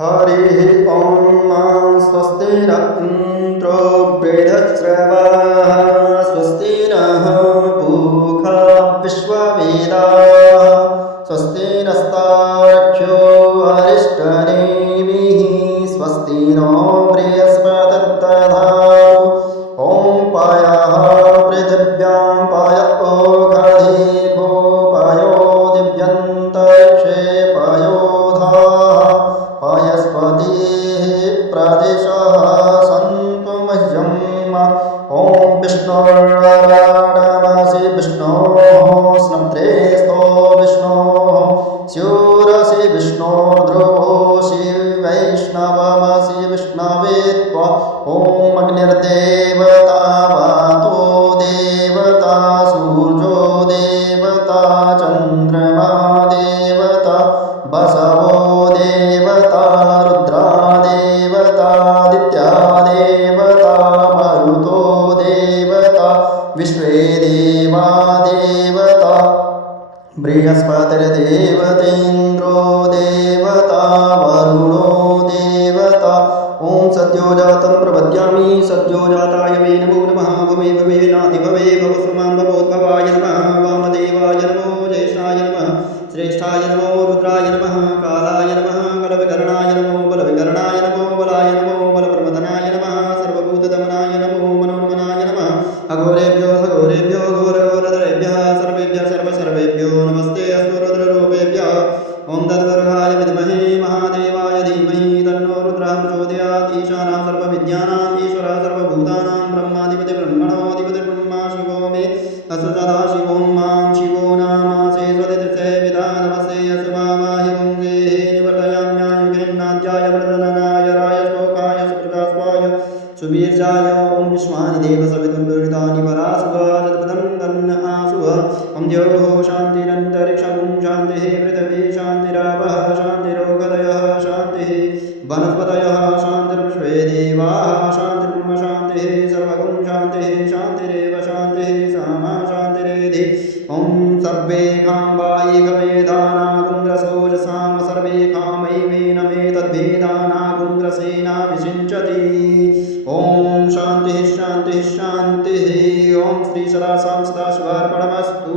हरिः ॐ स्वस्तिरन्त्रो वृद्धश्रवाः स्वस्ति नः पूषा विश्ववेदाः स्वस्ति नस्तार्क्ष्यो अरिष्टनेमिः स्वस्ति नो बृहस्पतिर्दधातु ॐ पायः पृथिव्यां पाय ओषधीको पायो दिव्यन्तरिक्षे पायोधाः पायस्पतिः प्रदिशः सन्तु मह्यम् ॐ विष्णुर्वराडमसि विष्णोः स्नप्त्रेस्तो विष्णोः स्यूरसि विष्णोर्ध्रुवोऽसि वैष्णवमसि विष्णवे त्वा ॐ अग्निर्देवता वातो देवता सूर्यो देवता चन्द्रमा देवता वसवो देवता रुद्रा देवतादित्या देवता मरुतो देवता विश्वे देवा देवता बृहस्पतिर्देवतेन्द्रो देवता वरुणो देवता ॐ सद्यो जातं प्रपद्यामि सद्यो जाताय वै नमो नमः भवे भवे नाति भवे भवस्वमां भवोद्भवाय नमः वामदेवाय नमो ज्येष्ठाय नमः श्रेष्ठाय नमो रुद्राय नमः कालाय नमः कलविकरणाय नमो बलविकरणाय नमो बलाय नमो बलप्रमथनाय नमः सर्वभूतदमनाय नमो मनोन्मनाय नमः अघोरेभ्यो सघोरेभ्यो घोरघोरधरेभ्यः सर्वेभ्यः सर्वसर्वेभ्यो नमस्ते अस्तु रुद्ररूपेभ्यः ॐ तद्वर्गाय विद्महे महादेवाय धीमहि तन्नो रुद्रः प्रचोदयात् ईशानः सर्वविद्यानाम् ईश्वरः सर्वभूतानां ब्रह्माधिपतिर्ब्रह्मणोऽधिपतिर्ब्रह्मा शिवो मे अस्तु सदाशिवो मां शिवो नामासे स्वतिसेविता नमस्ते यशुमामाहि पुंसेः निवर्तयाम्यायुगेन्नाद्याय प्रजननाय रायशोकाय सुप्रदास्वाय सुवीर्याय ॐ विश्वानि देव सवितुर्वृतानि परासुवाजपदं तन्न आसुः ॐ द्योः शान्तिरन्तरिक्षं शान्तिः पृथिवी शान्तिरापः शान्तिरोगदयः शान्तिः वनस्पतयः शान्तिर्विश्वे देवाः शान्तिर्ब्रह्म शान्तिः सर्वगुं शान्तिः शान्तिरेव शान्तिः सामा शान्तिरेधि ॐ सर्वे काम्बायिकवेदानागुङ्ग्रसोजसाम सर्वे कामैवेनमेतद्वेदानागुङ्ग्रसेना विषिञ्चति ॐ शान्तिः शान्तिः शान्तिः ॐ श्री सदाशिवार्पणमस्तु।